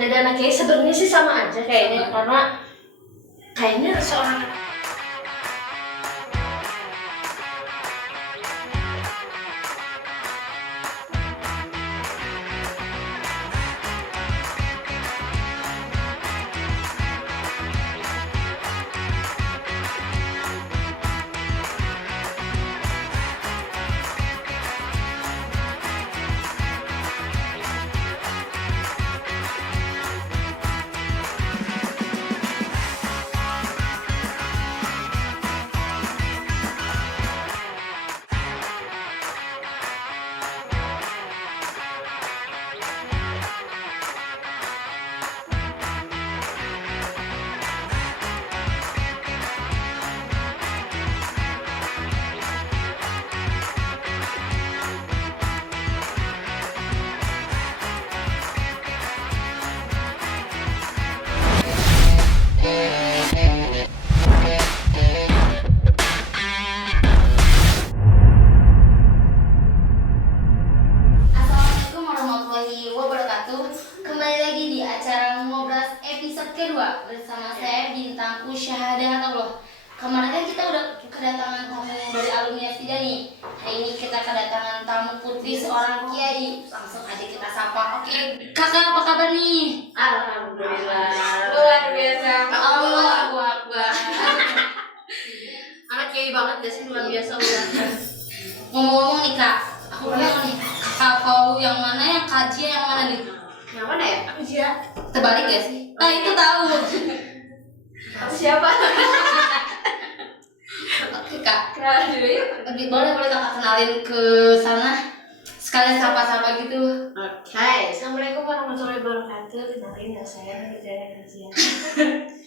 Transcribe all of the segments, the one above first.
jadi anak kiai sebenarnya sih sama aja kayaknya, karena kayaknya seorang Assalamualaikum warahmatullahi wabarakatuh. Kembali lagi di acara Ngobras episode kedua bersama saya Bintangku Syahadatullah. Kemarin kan kita udah kedatangan tamu dari alumni Asida nih. Hari ini kita kedatangan tamu putri seorang kiai. Langsung aja kita sapa. Oke, kakak apa kabar nih? alhamdulillah Luar biasa. Allahu Akbar. Anak kiai banget gak sih, luar biasa udah. Ngomong-ngomong nih kak, aku bilang nih, kakak kau yang mana, yang kaji yang mana nih? Yang mana ya? Aku siapa? Terbalik gak sih? Nah itu tahu. Aku siapa? Oke kak. Kenalan dulu yuk. Boleh kakak kenalin ke sana sekalian sapa-sapa gitu. Oke, assalamualaikum warahmatullahi wabarakatuh. Kenalin ya, saya Rizana Nazia.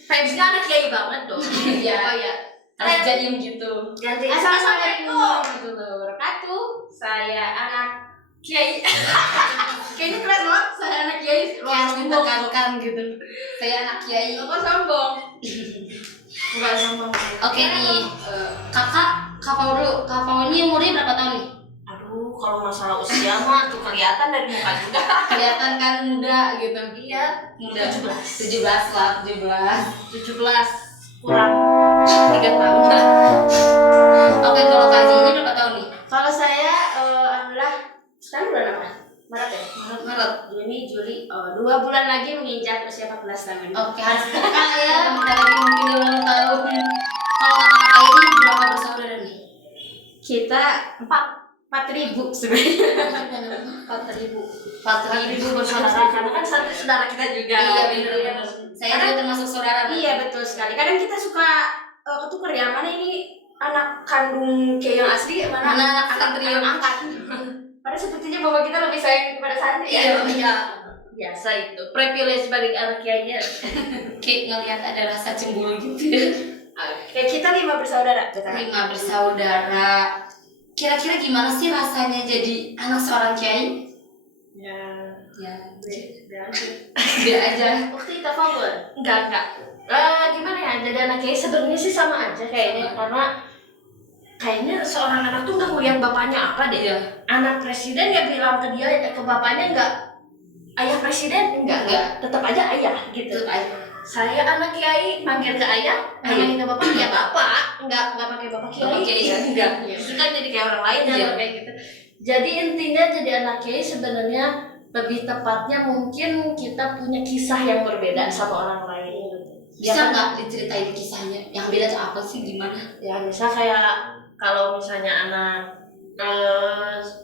Fansnya anak kiai banget dong. Iya. Oh ya. Harus jadiin gitu. Ganti. Assalamualaikum warahmatullahi wabarakatuh. Saya anak kiai. Kayaknya keren banget. Saya anak kiai. Harus ditekankan gitu. Saya anak kiai. Kok sombong? Bukan sombong. Oke nih, kakak Pau dulu. Kak Pau ini umurnya berapa tahun nih? Aduh, kalau masalah usia mah tuh kelihatan dari muka juga. Kelihatan kan muda gitu. Iya, Muda. 17 lah, 17 kurang 3 tahun. Oke, kalau kajinya berapa tahun nih? Kalau saya alhamdulillah sekarang bulan apa? Maret ya? Maret. Juni, Juli, 2 bulan lagi menginjak usia 14 tahun. Oke, harus kakak ya. Bentar lagi mungkin ulang tahun. Kalau kakak ini berapa bersaudara nih? Kita 4.000 sebenarnya. 4.000 bersaudara, karena kan satu saudara kita juga. Iya benar. Saya juga termasuk saudara. Iya betul sekali. Kadang kita suka ketuker ya, mana ini anak kandung kayak yang asli, mana Anak santri yang angkat. Padahal sepertinya bapak kita lebih sayang kepada santri. Iya. Biasa itu. Privilege bagi anak kiainya. Kayak ngelihat ada rasa cemburu gitu. Kayak kita 5 bersaudara. 5 bersaudara. Kira-kira gimana sih rasanya jadi anak seorang kiai? Ya, dia aja. Waktu itu favor? Enggak. Gimana ya? Jadi anak kiai sebenarnya sih sama aja kayaknya, karena kayaknya seorang anak tuh nggak ngeliat bapaknya apa deh. Iya. Anak presiden ya bilang ke dia, ke bapaknya nggak ayah presiden, enggak, tetap aja ayah gitu. Saya anak kiai manggil ke ayah, manggil ke bapak ya bapak, enggak pakai bapak kiai, enggak. Itu kan jadi kayak orang lain ya, kayak gitu. Jadi intinya jadi anak kiai sebenarnya lebih tepatnya mungkin kita punya kisah yang berbeda sama orang lain. Bisa nggak diceritain kisahnya? Yang beda tuh apa sih, gimana? Ya misal kayak kalau misalnya anak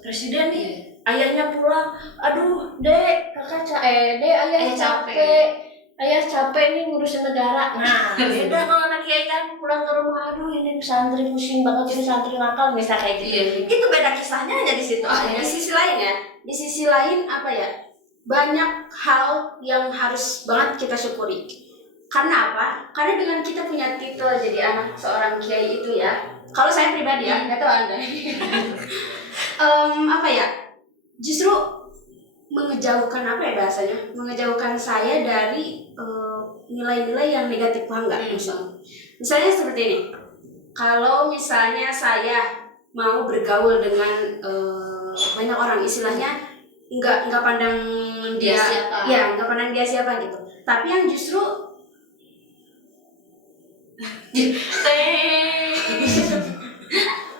presiden nih, ayahnya pulang, aduh dek ayah capek. Ayah capek nih ngurusin negara. Nah, beda kalau anak kiai kan pulang ke rumah, aduh ini santri pusing banget, ini santri nakal, misalnya kayak gitu. Iya. Itu beda kisahnya aja di situ. Di sisi lain ya, di sisi lain apa ya? Banyak hal yang harus banget kita syukuri. Karena apa? Karena dengan kita punya titel jadi anak seorang kiai itu ya. Kalau saya pribadi ya, nggak tahu Anda. Apa ya? Justru mengejauhkan apa ya bahasanya? Mengejauhkan saya dari nilai-nilai yang negatif, paham nggak? Misalnya seperti ini. Kalau misalnya saya mau bergaul dengan banyak orang, istilahnya nggak pandang Dia siapa. ya nggak pandang dia siapa gitu, tapi yang justru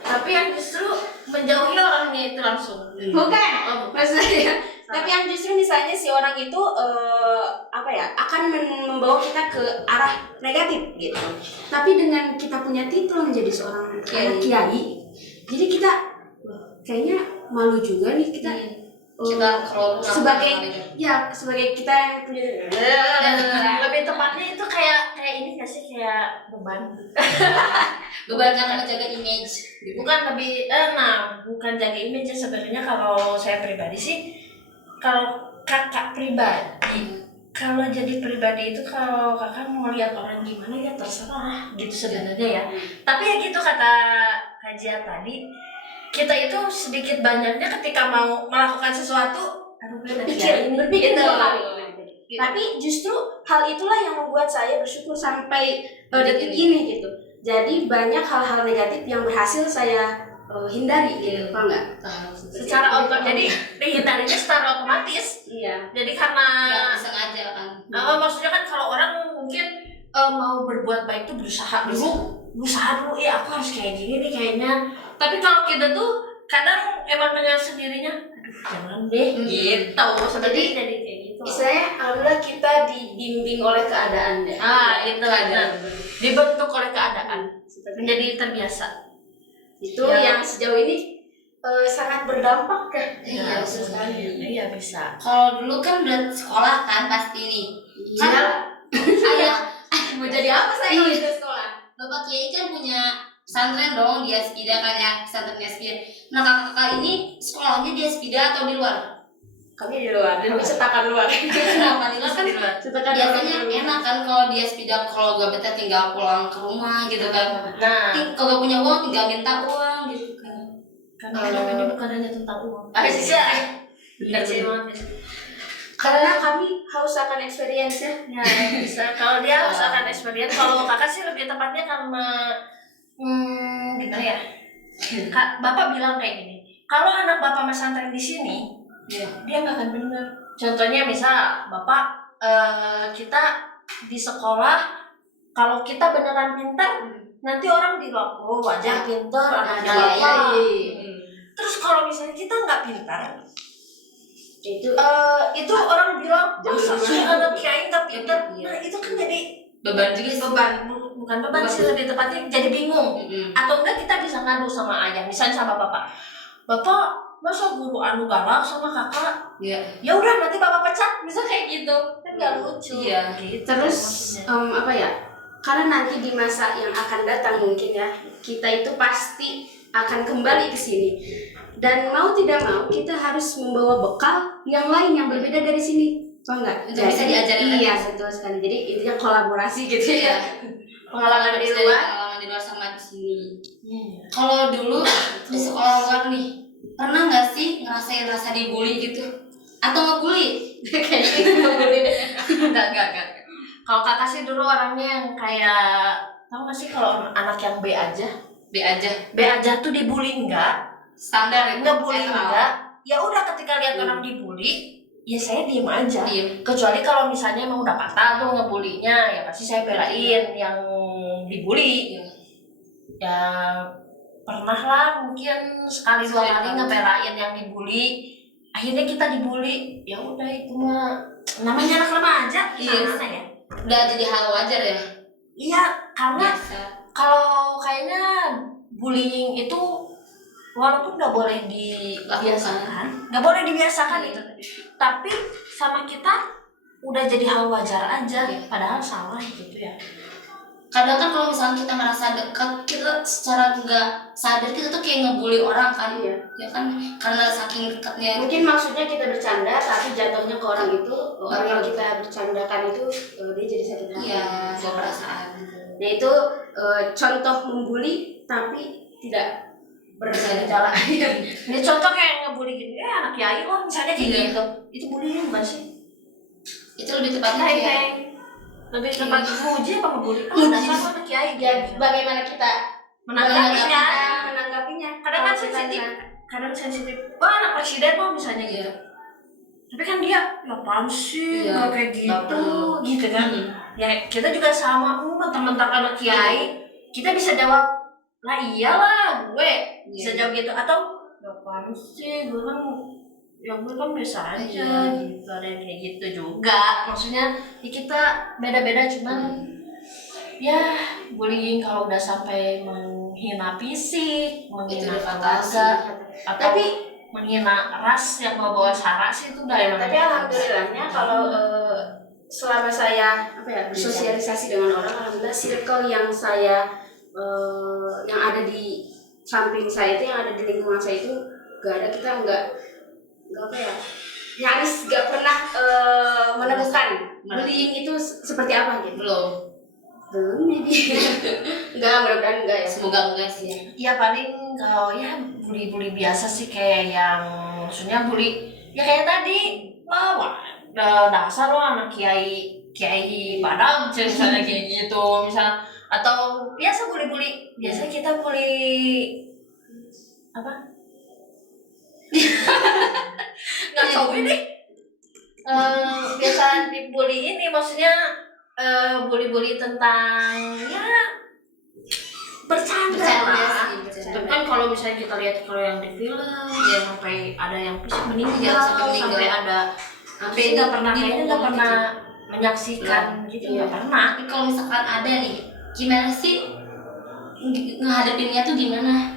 tapi yang justru menjauhi orangnya itu langsung. bukan Oh, maksudnya tapi yang justru misalnya si orang itu akan membawa kita ke arah negatif gitu, tapi dengan kita punya titel menjadi seorang anak kiai, jadi kita kayaknya malu juga nih kita kita kalau sebagai kita yang punya lebih tepatnya itu kayak ini nggak sih, kayak beban karena menjaga image. bukan lebih bukan jaga image sebenarnya. Kalau saya pribadi sih, kalau kakak pribadi, kalau jadi pribadi itu kalau kakak mau lihat orang gimana ya terserah gitu sebenarnya ya. Tapi ya gitu kata Hajia tadi, kita itu sedikit banyaknya ketika mau melakukan sesuatu berpikir dua kali. Tapi justru hal itulah yang membuat saya bersyukur sampai detik ini gitu. Jadi banyak hal-hal negatif yang berhasil saya hindari gitu, apa enggak? Secara jadi dihindarinya secara otomatis. Iya. Jadi karena Nggak sengaja kan. Maksudnya kan kalau orang mungkin mau berbuat baik tuh berusaha dulu, ya aku harus kayak gini nih kayaknya. Tapi kalau kita tuh kadang emang dengan sendirinya, aduh jangan deh gitu. Seperti jadi kayak gitu. Istilahnya alhamdulillah kita dibimbing oleh keadaan deh. Itu ada. Dibentuk oleh keadaan menjadi terbiasa. Itu yang sejauh ini sangat berdampak kan? Iya, sekali. Iya bisa. Kalau dulu kan udah sekolah kan pasti nih. Kan ayah Mau jadi apa saya kalau sudah sekolah? Bapak Kiai kan punya pesantren dong di Aspida kan ya, pesantren Aspida. Nah kakak-kakak ini sekolahnya di Aspida atau di luar? Kami di luar, kami cetakan luar. Kenapa di luar kan? Cetakan Biasanya enak kan kalau di Aspida, kalau gak betah tinggal pulang ke rumah gitu kan. Nah, Kalau gak punya uang tinggal minta uang gitu kan. karena ini bukan hanya tentang uang. Iya. Benar sih banget. Karena kami haus akan experience ya. Ya bisa. Kalau dia harus akan experience. Kalau kakak sih lebih tepatnya karena gimana ya? Bapak bilang kayak gini. Kalau anak bapak pesantren di sini, dia nggak akan bener. Contohnya misal bapak kita di sekolah, kalau kita beneran pintar, nanti orang bilang oh wajah pintar, anaknya bapak. Terus kalau misalnya kita nggak pintar, itu orang bilang anak kiai nggak pintar. Nah itu kan jadi Beban juga sih. bukan beban sih, lebih tepatnya jadi bingung. Atau enggak kita bisa ngadu sama ayah, misalnya sama bapak, masa guru anu galak sama kakak, ya udah nanti bapak pecat, bisa kayak gitu kan nggak lucu. Gitu. Terus karena nanti di masa yang akan datang mungkin ya kita itu pasti akan kembali ke sini, dan mau tidak mau kita harus membawa bekal yang lain yang berbeda dari sini, enggak? Untuk bisa diajarin. Iya betul sekali. Jadi intinya kolaborasi gitu ya. Pengalaman di luar sama di sini. Kalau dulu di sekolah luar nih, pernah nggak sih ngerasain rasa dibully gitu? Atau ngebully? Kayaknya ngebully. Enggak. Kalau kakak sih dulu orangnya yang kayak, tahu nggak sih kalau anak yang B aja tuh dibully enggak? Standar ya? Enggak bully enggak? Ya udah ketika lihat orang dibully, ya saya diem aja. Kecuali kalau misalnya emang udah patah tuh ngebulinya, ya pasti saya belain yang dibully. Ya pernah lah mungkin sekali dua kali ngebelain yang dibully, akhirnya kita dibully. Ya udah itu mah namanya anak remaja. Gimana ya? Udah jadi hal wajar ya? Iya, karena kalau kayaknya bullying itu walaupun nggak boleh dibiasakan itu, tapi sama kita udah jadi hal wajar aja, padahal salah gitu ya. Kadang kan kalau misalnya kita merasa dekat, kita secara nggak sadar kita tuh kayak ngebully orang kan, ya kan, karena saking dekatnya. Mungkin maksudnya kita bercanda, tapi jatuhnya ke orang itu, orang yang kita bercandakan itu dia jadi sakit hati. Iya, gak perasaan. Nah itu contoh membuli tapi tidak bergejala. Ini contoh kayak ngebully gitu, anak kiai loh misalnya kayak gitu, itu bullying bukan sih? Itu lebih tepatnya kayak lebih tepat muji apa ngebully? Dasar anak kiai. Ya bagaimana kita menanggapinya? Kadang kan sensitif. Wah anak presiden loh misalnya gitu. Tapi kan dia, ya apaan sih, Iya, nggak kayak gitu, nggak gitu kan. Ya kita juga sama, mentang-mentang anak kiai, kita bisa jawab, lah iyalah gue, bisa jawab gitu. Atau, ya apaan sih, gue kan biasa aja, gitu. Ada yang kayak gitu juga. Maksudnya, ya kita beda-beda, cuman, ya bullying kalau udah sampai menghina fisik, menghina keluarga, atau Tapi menghina ras yang bawa sara sih itu udah ya, emang. tapi alhamdulillahnya kalau selama saya bersosialisasi dengan orang, alhamdulillah circle yang saya yang ada di samping saya itu, yang ada di lingkungan saya itu gak ada, kita nggak nyaris gak pernah menemukan bullying itu seperti apa gitu. Belum maybe. Enggak, mudah-mudahan enggak ya. Semoga enggak sih ya. Ya paling kalau ya bully biasa sih, kayak yang maksudnya bully ya kayak tadi, wah dasar lo anak kiai padang misalnya kayak gitu, misal. Atau biasa bully biasa kita bully apa nggak tahu ini biasa dibully ini, maksudnya bully tentang ya bercanda lah. Bercanda. Kan kalau misalnya kita lihat kalau yang di film ya sampai ada yang fisik meninggal, sampai ada sampai nggak pernah menyaksikan gitu, nggak pernah. Tapi kalau misalkan ada nih, gimana sih ngehadapinnya tuh gimana?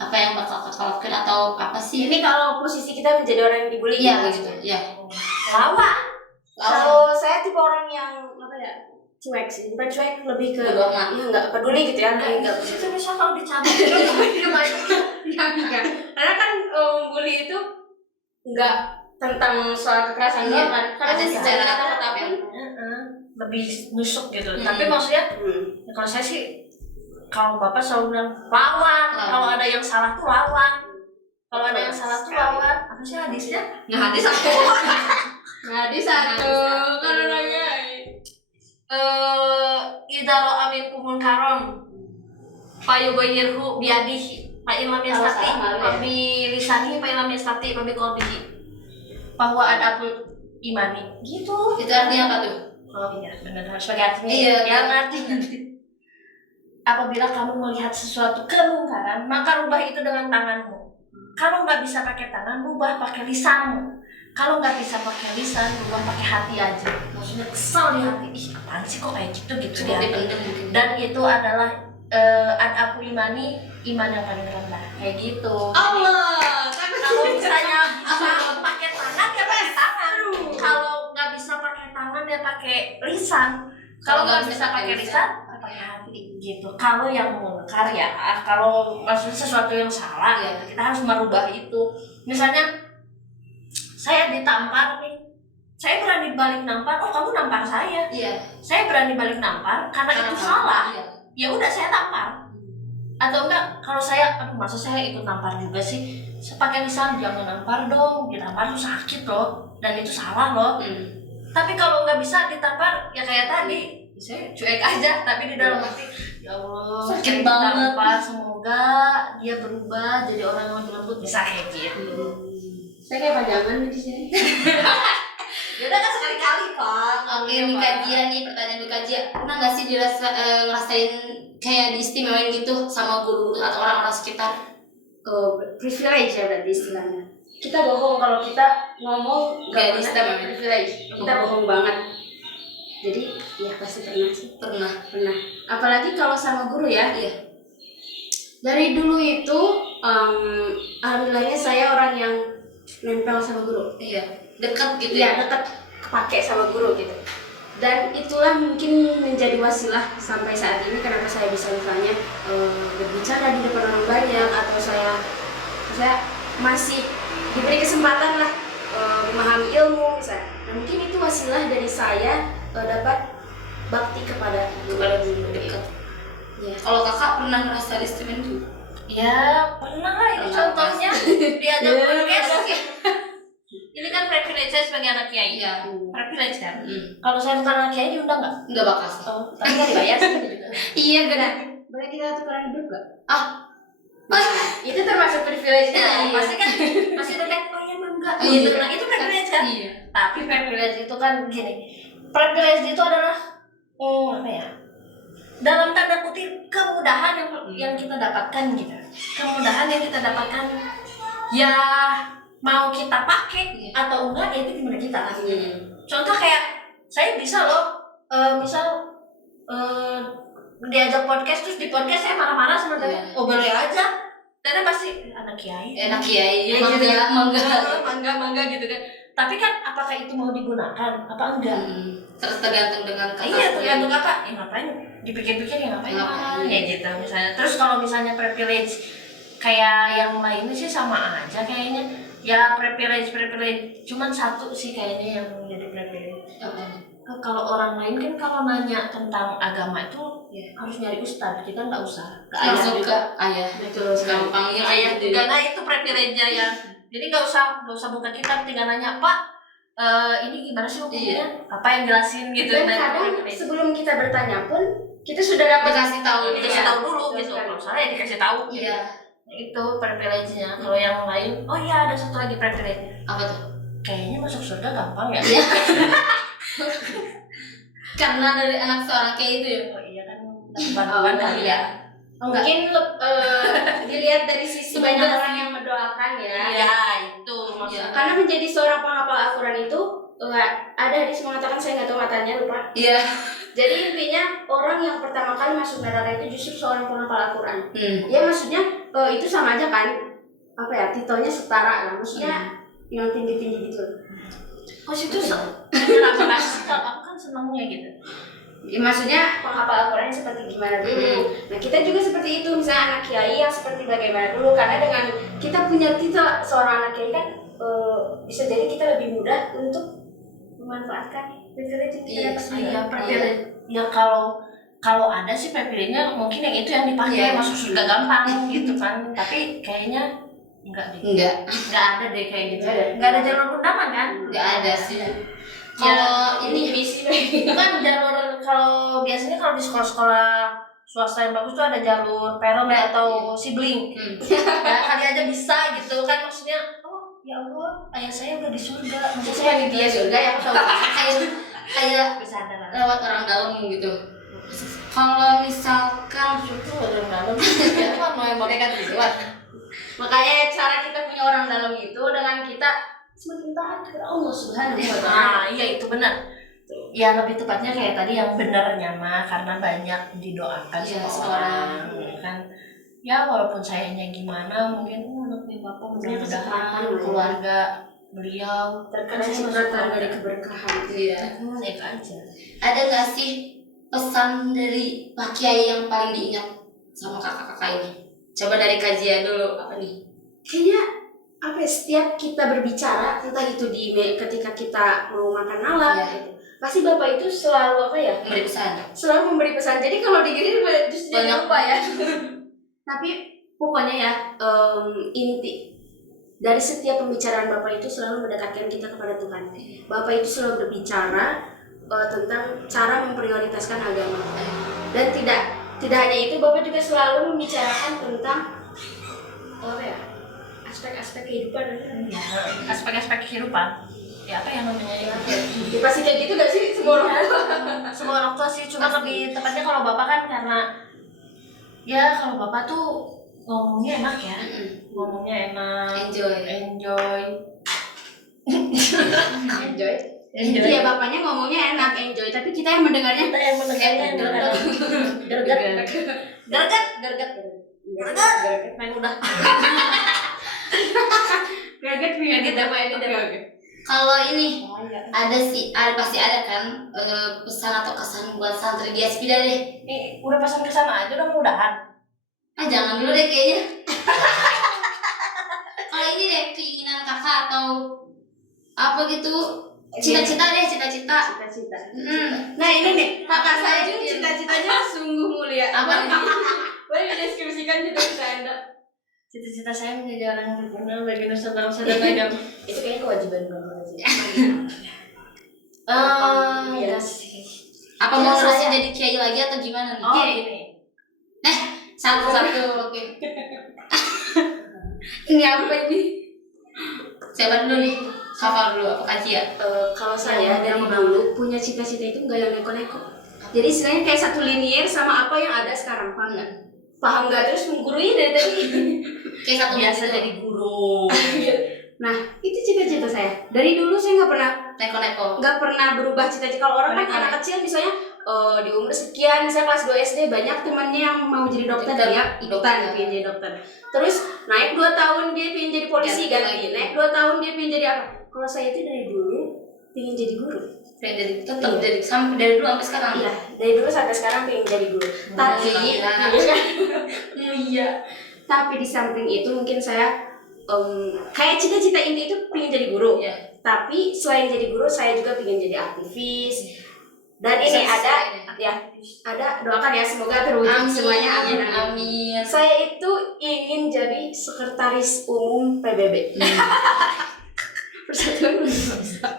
Apa yang bakal kakak lakukan atau apa sih? Ini kalau posisi kita menjadi orang yang dibully gitu. Ya. Lawan. Kalau saya tipe orang yang cuek sih, bukan cuek, lebih ke nggak peduli gitu ya. Nggak itu bisa kalau dicabut enggak. Karena kan bully itu nggak tentang soal kekerasan doang kan, ada secara kata-kata pun lebih nusuk gitu. Tapi maksudnya kalau saya sih, kalau bapak selalu bilang lawan. Kalau ada yang salah tuh lawan. Kalau ada yang salah tuh lawan. Apa sih hadisnya? Hadis satu. Kalau nanya idaro amin kumun karon payugayirhu biadihi fa ilam yastati fa bi lisani fa ilam yastati fa bi qalbihi bahwa adabul imani gitu. Itu artinya apa tuh? Oh iya, benar, sebagai artinya. Iya, yang artinya apabila kamu melihat sesuatu kemungkaran, maka rubah itu dengan tanganmu. Kalau nggak bisa pakai tangan, rubah pakai lisanmu. Kalau nggak bisa pakai lisan, rubah pakai hati aja. Maksudnya kesal di hati, ih apaan sih kok kayak gitu di hati. Dan itu adalah adabu imani, iman yang paling rendah, kayak gitu. Allah. Kalau misalnya bisa pakai tangan ya pakai tangan. Kalau nggak bisa pakai tangan ya pakai lisan. Kalau nggak bisa pakai lisan, pakai hati gitu. Kalau yang mungkar ya, kalau maksudnya sesuatu yang salah ya, kita harus merubah itu. Misalnya saya ditampar nih, saya berani balik nampar. Oh kamu nampar saya? Iya. Saya berani balik nampar karena itu salah. Iya. Ya udah saya tampar. Atau enggak, kalau saya, masa saya ikut nampar juga sih? Pakai lisan, jangan nampar dong. Ditampar tuh sakit loh, dan itu salah loh. Tapi kalau nggak bisa ditampar, ya kayak tadi, saya cuek aja. Tapi di dalam hati, ya Allah, sakit banget. Semoga dia berubah jadi orang yang lebih lembut, bisa kayak gitu. saya kayak panjangan di sini. Ya udah kan sekali-kali Pak. Oke, nih kajian nih, pertanyaan nih kajian. Pernah nggak sih ngerasain kayak diistimewain gitu sama guru atau orang-orang sekitar? Privilege ya berarti istilahnya. Kita bohong kalau kita ngomong Gak pernah diistimewain. dapat privilege. Kita bohong banget. Jadi ya pasti pernah sih. Pernah. Apalagi kalau sama guru ya. Iya. Dari dulu itu alhamdulillahnya saya orang yang nempel sama guru. Iya. Dekat gitu Iya, dekat, kepake sama guru gitu. Dan itulah mungkin menjadi wasilah sampai saat ini kenapa saya bisa misalnya berbicara di depan orang banyak, atau saya masih diberi kesempatan lah memahami ilmu misalnya. Nah, mungkin itu wasilah dari saya dapat bakti kepada guru dekat. Ya. Kalau kakak pernah ngerasa diistimewain tuh? Ya pernah lah, ini contohnya diajak podcast. Ini kan privilege saya sebagai anak kiai. Iya. Privilege kan. Kalau saya bukan anak kiai diundang nggak? Nggak bakal sih. Oh, tapi nggak dibayar sih juga. Iya benar. Boleh kita tukeran hidup gak? Ah. Itu termasuk privilege-nya. Pasti kan masih tetap oh ya mangga juga Iya. gitu. Nah itu privilege kan. Iya. Tapi privilege itu kan gini, privilege itu adalah apa ya, dalam tanda kutip kemudahan yang kita dapatkan gitu, kemudahan yang kita dapatkan ya, mau kita pakai atau enggak ya itu gimana kita kan. Contoh kayak saya bisa loh misal diajak podcast terus di podcast saya marah-marah sama Tete, oh boleh aja, Tete pasti anak kiai ya, gitu kan. mangga gitu kan. Tapi kan apakah itu mau digunakan apa enggak? Tergantung dengan Iya, tergantung apa. Ya ngapain dipikir-pikir ya ngapain ya gitu misalnya. Terus kalau misalnya privilege kayak yang lainnya sih sama aja kayaknya. Ya privilege cuman satu sih kayaknya yang menjadi privilege. Kalau orang lain kan kalau nanya tentang agama itu harus nyari ustadz, kita nggak usah ke ayah langsung juga. ke ayah. Betul, Gampangnya ayah juga. Nah itu privilege-nya ya. Jadi nggak usah buka kitab, tinggal nanya, Pak ini gimana sih hukumnya? Apa yang jelasin gitu. Dan kadang sebelum kita bertanya pun kita sudah dapat dikasih tahu dulu gitu. Kalau salah ya dikasih tahu. Iya. Itu privilege-nya. Kalau yang lain, oh iya ada satu lagi privilege-nya. Apa tuh? Kayaknya masuk surga gampang ya. Iya. Karena dari anak seorang kayak itu ya. Oh iya kan bantuan kali ya. mungkin dilihat dari sisi banyak orang yang mendoakan ya. Iya itu maksudnya. Karena menjadi seorang penghafal Al-Quran itu ada hadis mengatakan, saya nggak tahu matanya lupa. Iya. Jadi intinya orang yang pertama kali masuk neraka itu justru seorang penghafal Al-Quran. Ya maksudnya itu sama aja kan, apa ya, titelnya setara lah, maksudnya yang tinggi gitu. Itu kenapa kasih aku kan senangnya gitu. Ya, maksudnya penghafal Al-Quran seperti gimana dulu. Nah kita juga seperti itu, misalnya anak kiai yang seperti bagaimana dulu. Karena dengan kita punya titel seorang anak kiai kan bisa jadi kita lebih mudah untuk memanfaatkan privilege yang kita dapat. Iya, privilege. Ya kalau ada sih privilege-nya mungkin yang itu yang dipakai masuk surga gampang gitu kan. Tapi kayaknya enggak ada deh kayak gitu. Enggak ada jalur undangan kan? Enggak ada sih. Kalau ini itu kan jalur, kalau biasanya kalau di sekolah-sekolah swasta yang bagus tuh ada jalur parent atau sibling. Ya kali aja bisa gitu kan, maksudnya ya Allah ayah saya udah di surga, maksud saya dia surga ya kayak bisa ada lewat orang dalam gitu. Kalau misalkan itu orang dalam ya kan mau mereka lewat. Makanya cara kita punya orang dalam itu dengan kita semakin taat kepada Allah Subhanahu wa Ta'ala. Nah, iya itu benar. Ya lebih tepatnya kayak tadi yang benernya mah karena banyak didoakan sama orang kan. Ya walaupun sayanya gimana, mungkin anaknya bapak mudah-mudahan keluarga beliau terkasih berkah dari keberkahan. iya. Itu aja. Ada nggak sih pesan dari Pak Kiai yang paling diingat sama kakak-kakak ini? Coba dari kajian dulu, apa nih? Kayaknya apa ya, setiap kita berbicara, entah itu ketika kita mau makan malam gitu, pasti bapak itu selalu apa ya, Memberi pesan. selalu memberi pesan. Jadi kalau digini justru jadi lupa ya. Tapi pokoknya ya inti dari setiap pembicaraan bapak itu selalu mendekatkan kita kepada Tuhan. Bapak itu selalu berbicara tentang cara memprioritaskan agama. Dan tidak hanya itu, bapak juga selalu membicarakan tentang apa ya, aspek-aspek kehidupan. Ya, aspek-aspek kehidupan. Ya apa yang namanya ya? Ya pasti kayak gitu gak sih semua orang tua? Semua orang tua sih, cuma lebih tepatnya kalau bapak kan karena ya kalau bapak tuh ngomongnya enak ya, ngomongnya enak, enjoy. Iya, bapaknya ngomongnya enak, enjoy, tapi kita yang mendengarnya gerget, main udah. Kalau ini pasti ada kan pesan atau kesan buat santri di Aspida deh. Nih udah pesan kesana aja udah mudahan. Jangan dulu deh kayaknya. Kalau ini deh keinginan kakak atau apa gitu, cita-cita. Nah ini nih, kakak saya juga cita-citanya sungguh mulia. Apa nih? Boleh dideskripsikan cita-cita Anda? Cita-cita saya menjadi orang yang berguna bagi nusa bangsa dan agama. Itu kayaknya kewajiban banget sih. Iya sih. Apa mau terusnya jadi kiai lagi atau gimana nih? Oh ini. Satu-satu, oke. Ini apa ini? Siapa dulu nih? Hafal dulu apa Kacia? Kalau saya dari dulu punya cita-cita itu nggak yang neko-neko. Jadi istilahnya kayak satu linier sama apa yang ada sekarang, paham nggak? Paham nggak? Terus menggurui dari tadi. Kayak satu Biasa gitu. jadi guru. Nah itu cita-cita saya. Dari dulu saya Neko-neko. nggak pernah berubah cita-cita. Kalau orang kan anak kecil misalnya di umur sekian, misalnya kelas 2 SD banyak temannya yang mau jadi dokter, dia ikutan pengen jadi dokter. Terus naik 2 tahun dia pengen jadi polisi, ganti. Naik 2 tahun dia pengen jadi apa? Kalau saya itu dari dulu pengen jadi guru. Kayak dari tetap dari sampai dari dulu sampai sekarang. Iya, dari dulu sampai sekarang pengen jadi guru. Tapi iya. Tapi di samping itu mungkin saya kayak cita-cita inti itu pengen jadi guru. Iya. Tapi selain jadi guru saya juga pengen jadi aktivis. Dan ini ada doakan ya semoga terwujud semuanya, amin. Amin. Saya itu ingin jadi sekretaris umum PBB. Persatuan Bangsa.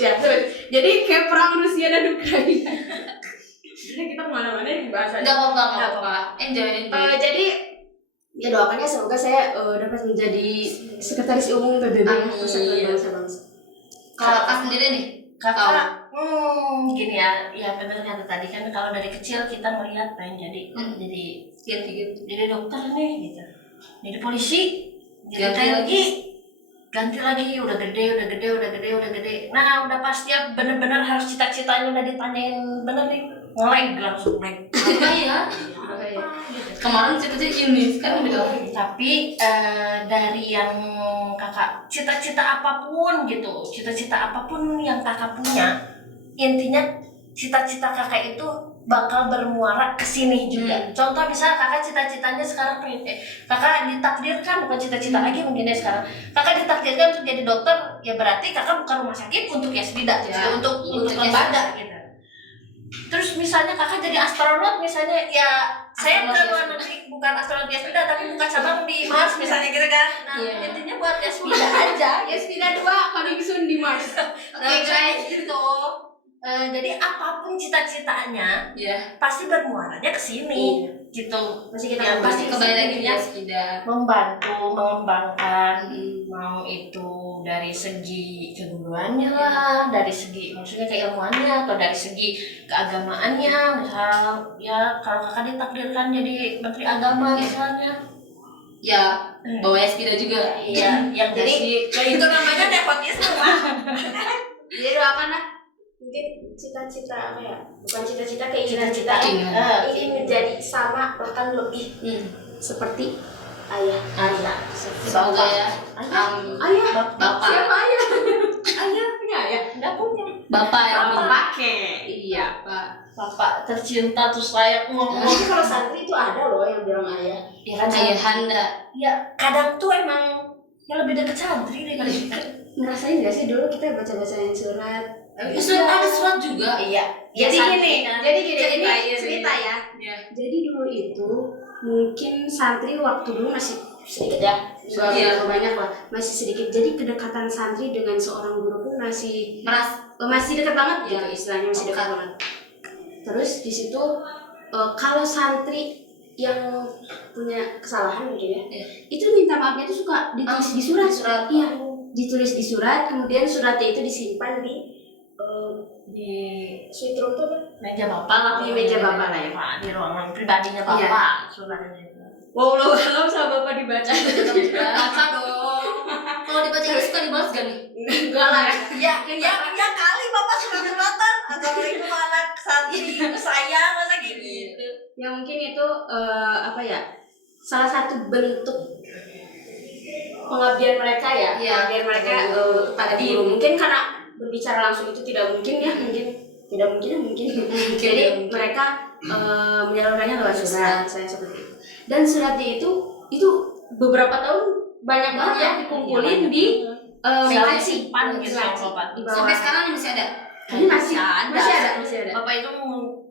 Ya, terus. Jadi kayak perang Rusia dan Ukraina. Jadi kita kemana-mana dibahas aja. Enggak apa-apa. Enjoy. Jadi ya doakannya semoga saya dapat menjadi sekretaris umum PBB Persatuan Bangsa-Bangsa. Kalau Kak sendiri nih, Kakak, gini ya bener kata tadi kan kalau dari kecil kita melihat pengen jadi jadi dokter nih gitu, jadi polisi, jadi ganti lagi udah gede. Nah udah pasti ya bener-bener harus cita-citanya udah ditanyain bener nih ngelag langsung ngelag. apa ya? Kemarin cita-cita ini, sekarang udah. Tapi dari yang kakak cita-cita apapun gitu, cita-cita apapun yang kakak punya, intinya cita-cita kakak itu bakal bermuara ke sini juga. Contoh misal kakak cita-citanya sekarang kakak ditakdirkan bukan cita-cita lagi mungkin ya sekarang. Kakak ditakdirkan untuk jadi dokter, ya berarti kakak bukan rumah sakit untuk Yasmida, Ya, untuk Yasmida. lembaga gitu. Terus misalnya kakak jadi astronot misalnya, ya saya ke luar negeri bukan astronot Yasmida tapi buka cabang di Mars misalnya gitu kan. Nah intinya buat Yasmida aja. Yasmina 2 coming soon di Mars. Nah guys gitu. Jadi apapun cita-citanya pasti bermuaranya ke sini gitu. Pasti kita Ya, pasti Kembali lagi ya ya, membantu mengembangkan mau itu dari segi keguruannya lah, dari segi maksudnya keilmuannya atau dari segi keagamaannya. Misal ya kalau kakak ditakdirkan jadi menteri agama misalnya, ya bawa Yasmida juga. iya yang jadi itu namanya nepotisme lah. Jadi doakan lah. Mungkin cita-cita apa ya? Bukan cita-cita, keinginan kita ingin menjadi sama bahkan lebih seperti ayah. Semoga ya. Ayah. Bapak. Siapa ayah? Ayah punya ayah? Enggak punya. Bapak yang punya. pakai. Iya, Pak. Bapak tercinta terus layak ngomong. Tapi kalau santri itu ada loh yang bilang ayah. Ya kan Ayahanda. ya kadang tuh emang yang lebih deket santri deh kali kita. Ngerasain gak sih dulu kita baca-bacain surat? Ada surat juga. Iya. Jadi gini, ini Cerita, cerita ya. Iya. Jadi dulu itu mungkin santri waktu dulu masih sedikit ya, Iya. banyak lah, masih sedikit. Jadi kedekatan santri dengan seorang guru pun masih dekat banget gitu, istilahnya masih dekat banget. Terus di situ kalau santri yang punya kesalahan mungkin ya, itu minta maafnya itu suka ditulis di surat. Iya, ditulis di surat, kemudian suratnya itu disimpan di sweet room tuh Meja bapak lah. Di meja bapak lah ya. Pak, di ruangan pribadinya bapak. Suratnya itu. wow lo sama bapak dibaca. Baca dong. Kalau dibaca gitu suka dibalas gak nih? Enggak lah. Ya kali bapak surat-suratan. Assalamualaikum anak santri saya masa kayak gitu. Ya mungkin itu apa ya? Salah satu bentuk pengabdian mereka ya. Pengabdian mereka kepada guru. Mungkin karena berbicara langsung itu tidak mungkin ya, mungkin. Jadi mereka menyalurkannya lewat surat, saya seperti itu. Dan suratnya itu beberapa tahun banyak banget ya dikumpulin di laci. Simpan gitu ya bapak. Sampai sekarang masih ada. Ini masih ada. Bapak itu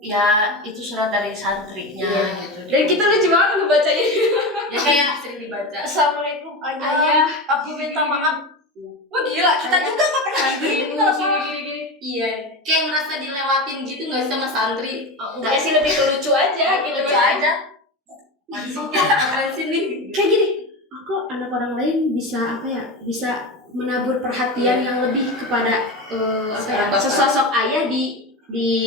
ya itu surat dari santrinya gitu. Dan kita lucu banget ngebacanya. Ya kayak Sering dibaca. Assalamualaikum ayah, aku minta maaf. Wah gila, kita juga pakai santri ini kalau salah. Iya, kayak ngerasa dilewatin gitu nggak sih sama santri? Enggak sih, lebih ke lucu aja gitu. Lucu aja. Masuk ya, sini. Kayak gini, aku anak orang lain bisa apa ya? Bisa menabur perhatian yang lebih kepada sesosok ayah di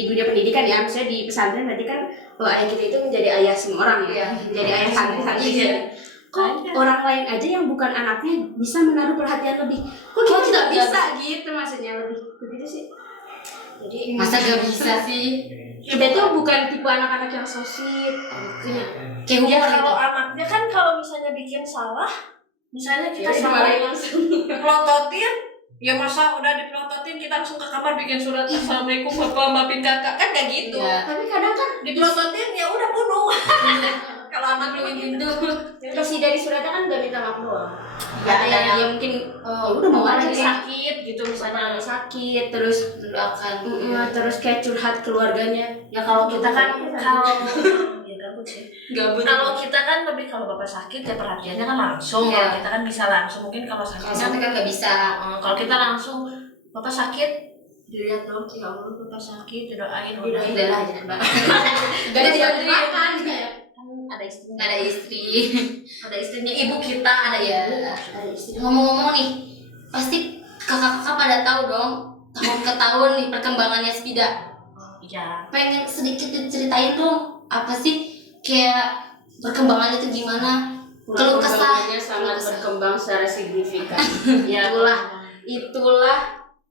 dunia pendidikan ya, maksudnya di pesantren berarti kan ayah kita itu menjadi ayah semua orang ya, menjadi ayah santri-santri ya. Kok orang lain aja yang bukan anaknya bisa menaruh perhatian lebih, kok kita nggak bisa gitu, maksudnya lebih begitu sih. Jadi Masa gak bisa sih? kita tuh bukan tipe anak-anak yang so sweet, Kayak Ya humor kalau gitu. anaknya kan kalau misalnya bikin salah, misalnya kita dimarahin salah langsung. pelototin, ya masa udah dipelototin kita langsung ke kamar bikin surat assalamualaikum bapak maafin kakak, kan gak gitu. Iya. Tapi kadang kan Dipelototin ya udah bunuh. Kalau anak lu gitu. isi dari suratnya kan udah minta maaf doang. Ya, Ada yang dia mungkin udah mau aja lagi deh. sakit gitu Misalnya misalnya. sakit terus Doakan. terus kayak curhat keluarganya. Ya kalau kita kan kalau ya gabut sih. Gabut. Kalau kita kan lebih kalau bapak sakit ya perhatiannya kan langsung. Iya. Kalau kita kan bisa langsung, mungkin kalau sakit Kalau sampai kan gak bisa. kalau kita langsung bapak sakit dilihat dong, ya Allah bapak sakit didoain udah Udah aja. Gak ada Tidak istri. makan. kan ada istrinya, Gak ada istri. ada istrinya ibu kita, ada Iya. ibu. Ada istri. Ngomong-ngomong nih, pasti kakak-kakak pada tahu dong tahun ke tahun nih perkembangannya Spida. Iya. Pengen sedikit diceritain dong, apa sih kayak perkembangannya itu gimana? Keluh kesah. Perkembangannya sangat berkembang secara signifikan. Itulah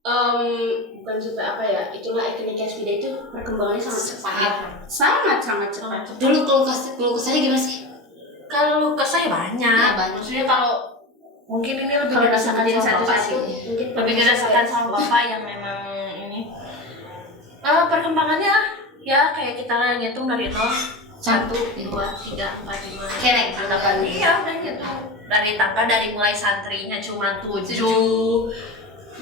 bukan sudah apa ya, itulah Eka Spida itu perkembangannya sangat cepat, sangat cepat. Dulu keluh kesahnya gimana sih? Kalau kesah ya banyak. Ya, banyak. Maksudnya kalau mungkin ini lebih Kalau dirasakan disebutin sama bapak satu-satu sih. mungkin Lebih dirasakan sama bapak yang memang ini. Perkembangannya ya kayak kita ngitung dari 0, 1, 2, 3, 4, 5. Kayak naik Angka iya udah gitu. Dari tangga dari mulai santrinya cuma 7,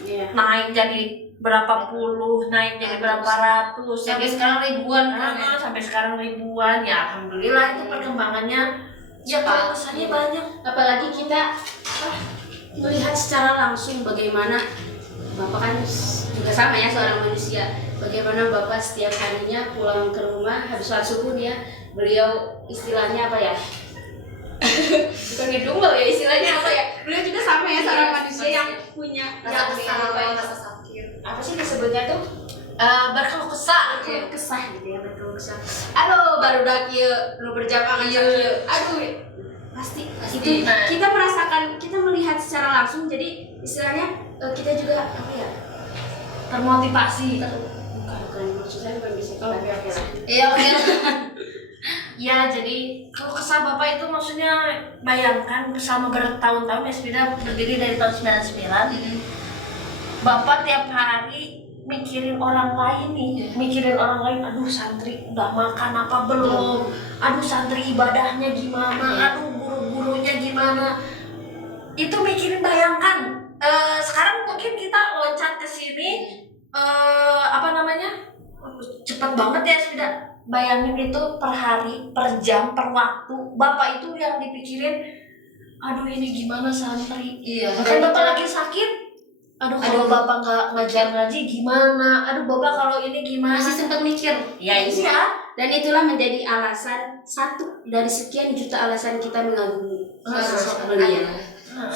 Iya. naik jadi berapa puluh, naik jadi berapa ratus, Sampai jadi sekarang ribuan kan ya? sampai sekarang ribuan. Ya alhamdulillah itu perkembangannya. Ya kalau kesannya banyak. Apalagi kita melihat secara langsung bagaimana Bapak kan juga sama ya seorang manusia. Bagaimana Bapak setiap harinya pulang ke rumah habis sholat subuh beliau istilahnya apa ya? Bukan ngedumel ya, istilahnya apa ya? Beliau juga sama ya seorang manusia yang punya Rasa kesal, yang rasa sakit. apa sih disebutnya tuh? Berkeluh kesah. Berkeluh kesah gitu ya, berkeluh kesah. Aduh, baru dah kieu nu berjamaah kieu. Aduh, pasti itu Nah. kita merasakan, kita melihat secara langsung, jadi istilahnya kita juga apa ya? Termotivasi. Bukan maksud saya bukan bisa tapi oke lah. Iya, oke. Ya jadi kalau kesah bapak itu maksudnya bayangkan selama bertahun-tahun Spida berdiri dari tahun 99. Bapak tiap hari mikirin orang lain nih, mikirin orang lain. Aduh santri udah makan apa belum? Aduh santri ibadahnya gimana? Aduh guru-gurunya gimana? Itu mikirin, bayangkan. Sekarang mungkin kita loncat ke sini, apa namanya? Cepet banget ya Spida. Bayangin itu per hari, per jam, per waktu. Bapak itu yang dipikirin, aduh ini gimana santri. Iya. Bahkan bapak lagi sakit, aduh kalau bapak nggak ngajar ngaji gimana, aduh bapak kalau ini gimana. Masih sempat mikir. Ya iya. Dan itulah menjadi alasan, satu dari sekian juta alasan kita mengagumi sosok beliau.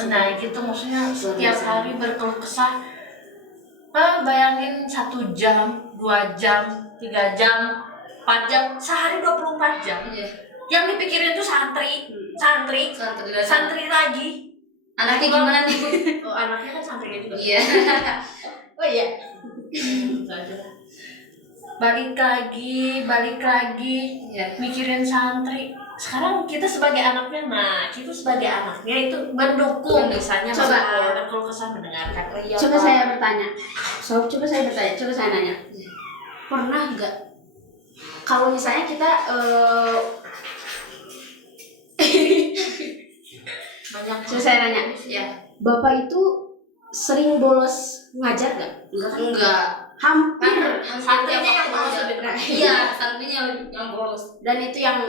Nah gitu maksudnya setiap hari berkeluh kesah. Bayangin 1 jam, 2 jam, 3 jam, 4 jam, sehari 24 jam. Iya. Yang dipikirin tuh santri lagi. Anaknya gimana nih? Oh, anaknya kan santrinya juga. Iya. Oh iya. Balik lagi, Iya. mikirin santri. Sekarang kita sebagai anaknya, itu sebagai anaknya itu mendukung misalnya Coba. berkeluh kesah mendengarkan. Oh iya, Coba Pak. saya bertanya. Coba saya nanya. Pernah nggak kalau misalnya kita banyak. coba saya nanya. Ya. Bapak itu sering bolos ngajar nggak? Enggak kan? Enggak. Hampir. Santrinya yang bolos lebih Nah, Iya, santrinya yang bolos. Dan itu yang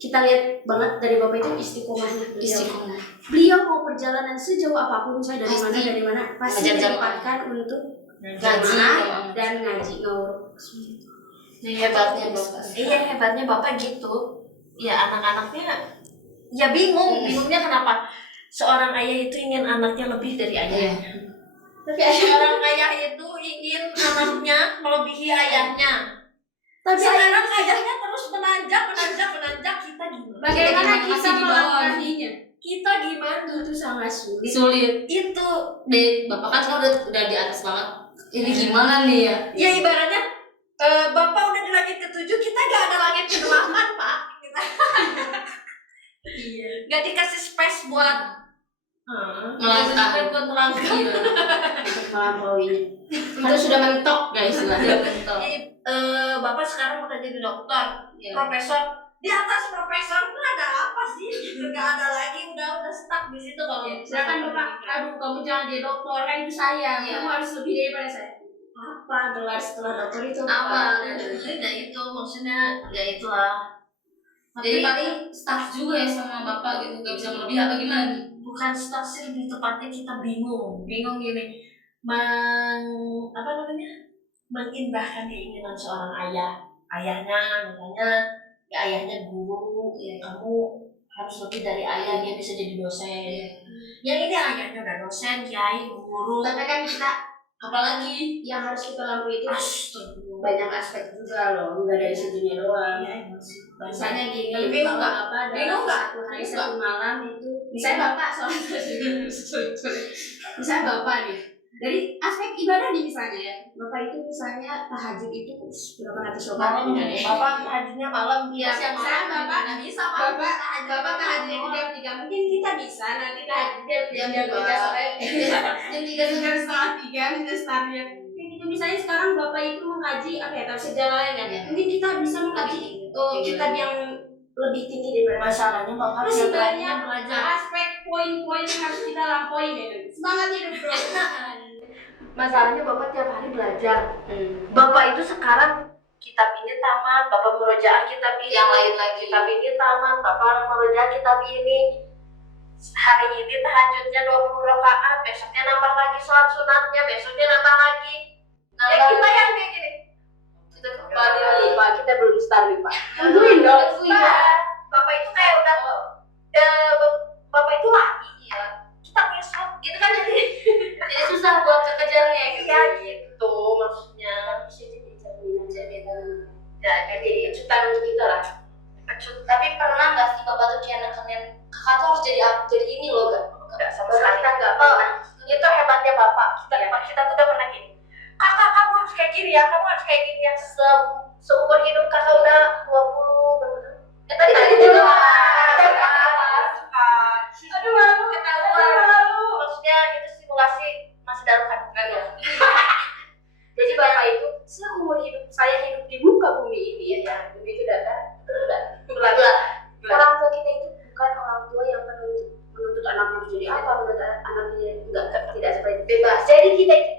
kita lihat banget dari Bapak itu istiqomahnya. Istiqomah. Beliau mau perjalanan sejauh apapun, saya dari Pasti. mana pasti Ngajar jamaah. ditempatkan untuk Ngaji. jamaah dan ngaji ngawur. Ini hebatnya Bapak. Iya hebatnya bapak gitu. Ya anak-anaknya ya bingungnya kenapa? seorang ayah itu ingin anaknya lebih dari ayahnya. Tapi seorang ayah itu ingin anaknya melebihi ayahnya. Tapi sekarang ayahnya terus menanjak kita gimana? bagaimana kita masih di bawah. melangkahinya? Kita gimana? Itu sangat sulit. Sulit. Itu Bapak kan sekarang udah di atas banget. Ini gimana nih ya? ya ibaratnya Bapak udah di langit ke-7, kita gak ada langit ke-8, Pak. Kita gak dikasih space buat Melangkah. buat melangkah. Untuk melampauinya. Itu sudah mentok guys lah. Bapak sekarang udah jadi dokter, profesor. Di atas profesor itu ada apa sih? Gak ada lagi, udah stuck di situ kalau Silakan Bapak, aduh kamu jangan jadi dokter, kan itu saya. Kamu harus lebih daripada saya. Apa gelar setelah dokter itu? apa ya itu maksudnya ya itulah. Jadi Tapi paling staff juga ya sama bapak gitu, gak bisa melebihi apa gimana nih? bukan stuck sih, lebih tepatnya kita bingung gini, apa namanya, mengindahkan keinginan seorang ayahnya misalnya, ya ayahnya guru, ya kamu harus lebih dari ayahnya, bisa jadi dosen. Yang ini ayahnya udah dosen, kiai, guru. Tapi kan kita Apalagi yang harus kita lampu itu astagfirullah. banyak aspek juga loh, nggak dari situnya doang. Misalnya gini, Tapi bingung nggak? kalau Bapak Bingung dalam nggak? satu hari Bingung satu malam itu, misalnya Bapak soalnya misalnya Bapak nih, dari aspek ibadah nih misalnya ya, Bapak itu misalnya tahajud itu berapa ratus Malam, rakaat ya? Bapak tahajudnya malam, Iya, siang misalnya malam. Bapak Nggak bisa, Pak. Bapak tahajudnya itu jam 3, mungkin kita bisa nanti tahajudnya jam Jam 3 dua. sampai jam 3 sampai setengah 3 misalnya startnya. Kayak gitu, misalnya sekarang Bapak itu mengkaji apa ya, tafsir Jalalain kan ya, mungkin kita bisa mengkaji kitab yang lebih tinggi daripada Masalahnya Bapak masih tiap harinya banyak belajar. aspek poin-poin yang harus kita lampaui deh. Semangat hidup bro. Masalahnya Bapak tiap hari belajar. Bapak itu sekarang kitab ini tamat, Bapak merojaah kitab ini, Yang lain lagi. kitab ini tamat, Bapak merojaah kitab ini. Hari ini tahajudnya 20 rakaat, besoknya nambah lagi sholat sunatnya, besoknya nambah lagi. Ya kita yang kayak gini. Kita Kembali lagi Pak, kita belum start nih Pak. Tungguin dong. Iya. Bapak itu kayak udah Bapak itu lagi ya. Kita nyesot gitu kan jadi susah buat kekejarnya gitu. iya gitu maksudnya. Bisa jadi cermin aja beda. Ya jadi ciptaan untuk kita lah. Tapi pernah nggak sih bapak tuh kayak nekenin kakak tuh harus jadi ini loh gak? Enggak sama sekali kita enggak pernah. Itu hebatnya Bapak. Kita tuh udah pernah gini. Kakak kamu harus kayak gini ya, kamu harus kayak gini yang seumur hidup kakak udah 20 berapa tahun? Tadi dulu. Aduh malu ketahuan. Maksudnya itu simulasi masih dalam kandungan ya. Jadi Bapak itu seumur hidup saya hidup di muka bumi ini ya, begitu data berulang. Orang tua kita itu bukan orang tua yang menuntut anaknya menjadi apa, menuntut anaknya enggak tidak seperti itu, bebas. Jadi kita itu